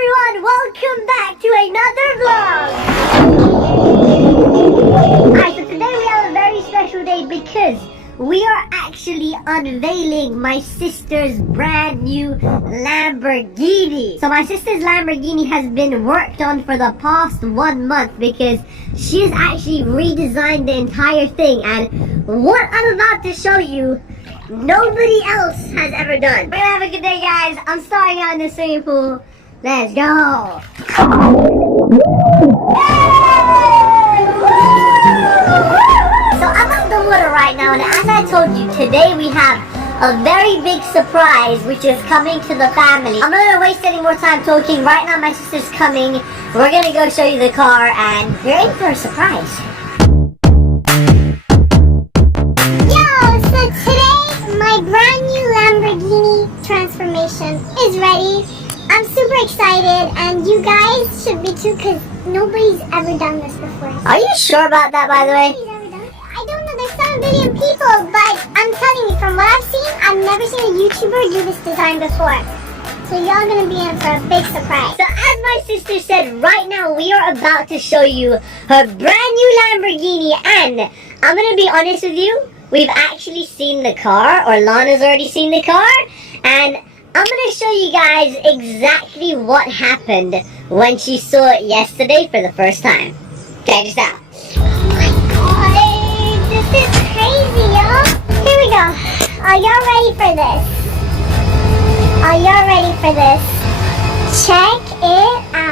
everyone, welcome back to another vlog. Alright, so today we have a very special day because we are actually unveiling my sister's brand new Lamborghini. So my sister's Lamborghini has been worked on for the past 1 month because she has actually redesigned the entire thing, and what I'm about to show you, nobody else has ever done. We're gonna have a good day, guys. I'm starting out in the swimming pool. Let's go. So I'm on the water right now, and as I told you, today we have a very big surprise which is coming to the family. I'm not gonna waste any more time talking. Right now my sister's coming. We're gonna go show you the car, and you're in for a surprise. My brand new Lamborghini transformation is ready. I'm super excited, and you guys should be too, because nobody's ever done this before. Are you sure about that, by the way? Nobody's ever done it. I don't know, there's 7 billion people, but I'm telling you, from what I've seen, I've never seen a YouTuber do this design before. So y'all gonna be in for a big surprise. So as my sister said, right now we are about to show you her brand new Lamborghini, and I'm gonna be honest with you, we've actually seen the car, or Lana's already seen the car, and I'm gonna show you guys exactly what happened when she saw it yesterday for the first time. Check this out. Oh my god, this is crazy, y'all. Here we go. Are y'all ready for this? Are y'all ready for this? Check it out.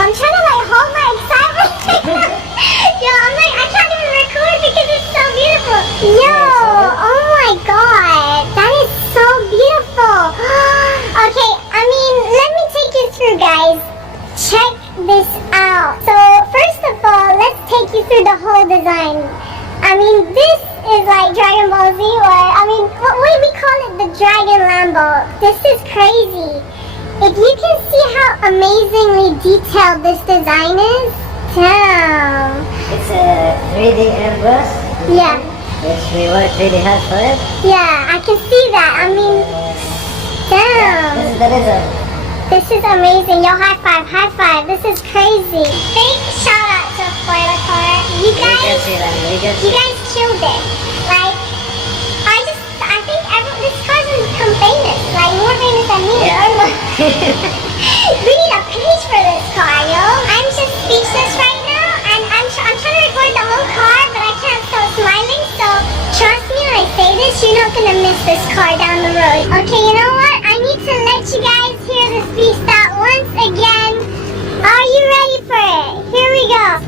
I'm trying to hold my excitement. Yo, I can't even record because it's so beautiful. Yo, oh my god, that is so beautiful. Okay, let me take you through, guys. Check this out. So first of all, let's take you through the whole design. This is like Dragon Ball Z, or what we call it, the Dragon Lambo. This is crazy. If you can see how amazingly detailed this design is, damn. It's a 3D airbrush. Yeah. Which we worked really hard for it. Yeah, I can see that. Damn. This is amazing. Yo, high five, high five. This is crazy. Big shout out to Spoiler Car. You guys killed it. This car's gonna become famous, more famous than me. Yeah. We need a page for this car, yo. I'm just speechless right now, and I'm trying to record the whole car, but I can't stop smiling, so trust me when I say this, you're not gonna miss this car down the road. Okay, you know what? I need to let you guys hear this beast out once again. Are you ready for it? Here we go.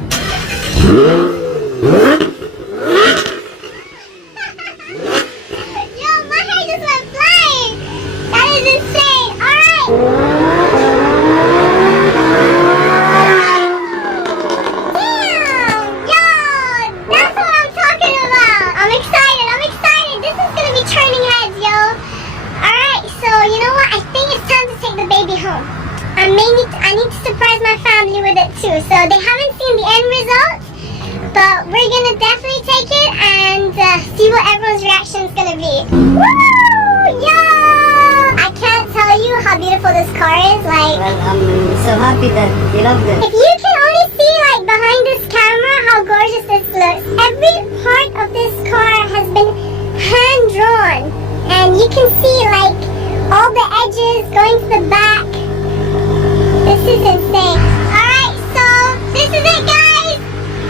I need to surprise my family with it too. So they haven't seen the end result, but we're gonna definitely take it and see what everyone's reaction is gonna be. Woo! Yeah! I can't tell you how beautiful this car is. Well, I'm so happy that you loved it. If you can only see behind this camera how gorgeous this looks. Every part of this car has been hand drawn, and you can see all the edges going to the back. This is insane. Alright, so this is it, guys.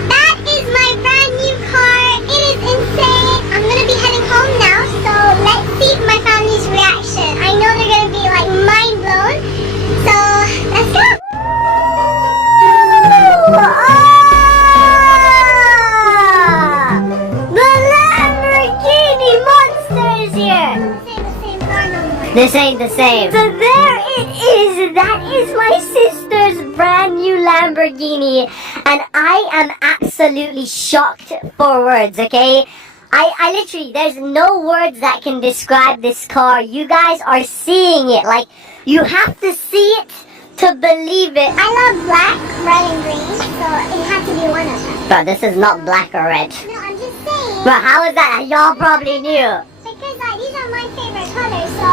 That is my brand new car. It is insane. I'm gonna be heading home now, so let's see my family's reaction. I know they're gonna be mind blown. So let's go. Oh! This ain't the same. So there it is. That is my sister's brand new Lamborghini. And I am absolutely shocked for words, okay? I literally, there's no words that can describe this car. You guys are seeing it. Like, you have to see it to believe it. I love black, red, and green, so it had to be one of them. Bro, this is not black or red. No, I'm just saying. Bro, how is that? Y'all probably knew. Because these are my favorite colors, so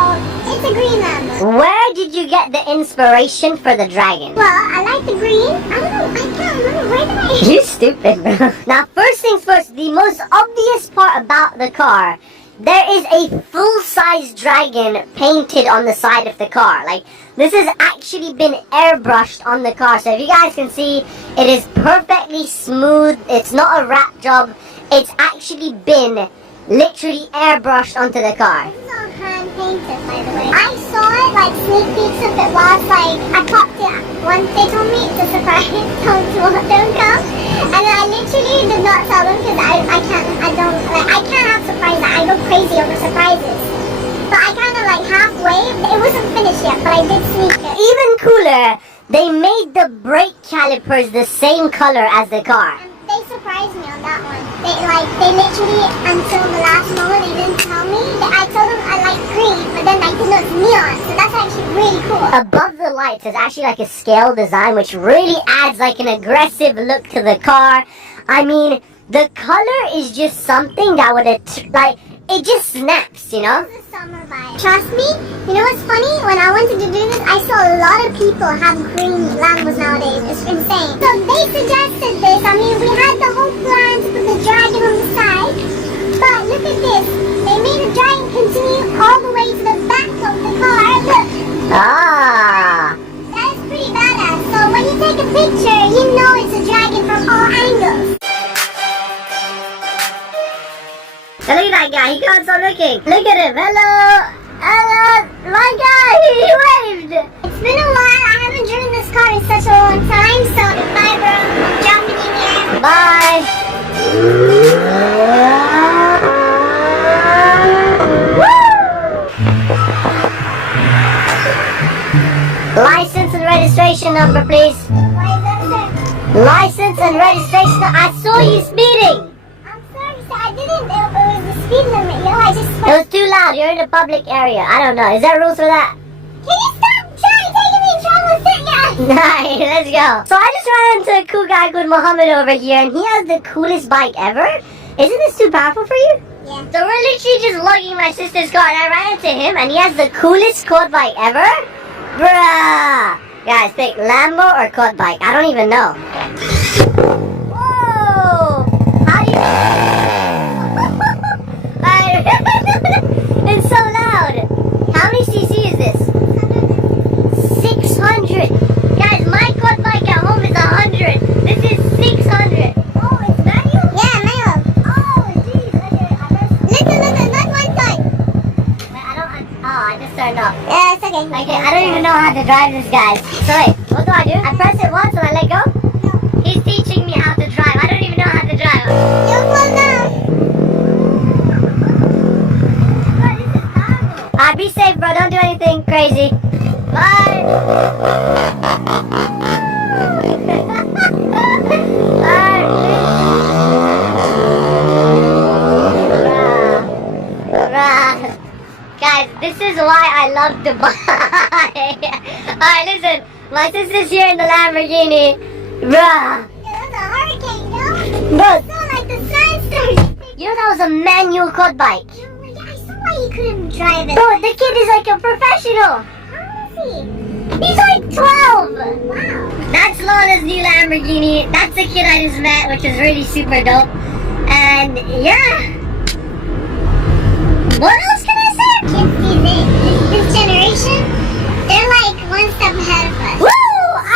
it's a green Lambo. Where did you get the inspiration for the dragon? Well, I like the green. I don't know, I can't remember. Where did I... You stupid, bro. Now, first things first, the most obvious part about the car, there is a full-size dragon painted on the side of the car. Like, this has actually been airbrushed on the car. So if you guys can see, it is perfectly smooth. It's not a wrap job. It's actually been literally airbrushed onto the car. It's all hand painted, by the way. I saw it, like, sneak peeks of it while I popped it. Once they told me it's a surprise, don't come. And then I literally did not tell them because I can't have surprises. I go crazy over surprises. But I kind of like halfway, it wasn't finished yet, but I did sneak it. Even cooler, they made the brake calipers the same color as the car. And they surprised me on that one. They literally, until the last moment, they didn't tell me. I told them I like green, but then I didn't know it's neon, so that's actually really cool. Above the lights is actually like a scale design, which really adds like an aggressive look to the car. I mean, the color is just something that would, it just snaps, you know? It's a summer vibe. Trust me, you know what's funny? When I wanted to do this, I saw a lot of people have green Lambos nowadays. It's insane. So they suggested this. I mean, we had the whole plan to put the dragon on the side. But look at this. They made the dragon continue all the way to the back of the car. Look. Ah. That is pretty badass. So when you take a picture, you know it's a dragon from all angles. Look at that guy, he can't stop looking. Look at him, hello, my guy, he waved. It's been a while, I haven't driven this car in such a long time, so bye bro, I'm jumping in here. Bye. License and registration number, please. Why is that, sir? License and registration, I saw you speeding. I'm sorry, sir, I didn't, it was the speed limit, you know, I just... It was too loud, you're in a public area. I don't know, is there rules for that? Can you stop taking me in trouble, sir? Yeah. Nice, let's go. So I just ran into a cool guy called Mohammed over here, and he has the coolest bike ever. Isn't this too powerful for you? Yeah. So we're literally just lugging my sister's car, and I ran into him, and he has the coolest quad bike ever. Bruh. Guys, pick Lambo or quad bike. I don't even know. Whoa. How do you... It's so loud. How many cc is this? 600. Guys, my quad bike at home is 100. This is 600. Oh, it's manual? Yeah, manual. Oh, jeez. Okay, that's one side. Wait, I just turned off. Yeah, it's okay. Okay, I don't even know how to drive this, guys. So wait, what do I do? I press it once and I let go? No. He's teaching me how to drive. I don't even know how to drive. You'll fall down. Bro, this is powerful. Alright, be safe, bro. Don't do anything crazy. Bye. Guys, this is why I love Dubai. Alright, listen. My sister's here in the Lamborghini. Bruh. Yeah, that's a hurricane, yo. Bro, I saw like the sandstorm. you know that was a manual quad bike. Yeah, I saw why you couldn't drive it. Bro, the kid is like a professional. How is he? He's like 12. Wow. That's Lana's new Lamborghini. That's the kid I just met, which is really super dope. And yeah. What else can I say? Kids these days, this generation, they're like one step ahead of us. Woo!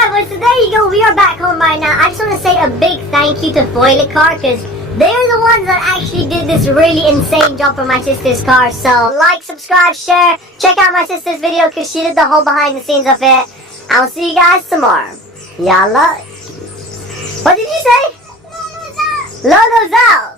Alright, so there you go. We are back home right now. I just want to say a big thank you to Foilet Car because they're the ones that actually did this really insane job for my sister's car. So like, subscribe, share. Check out my sister's video because she did the whole behind the scenes of it. I'll see you guys tomorrow. Yalla. What did you say? Lolo's out. Lolo's out.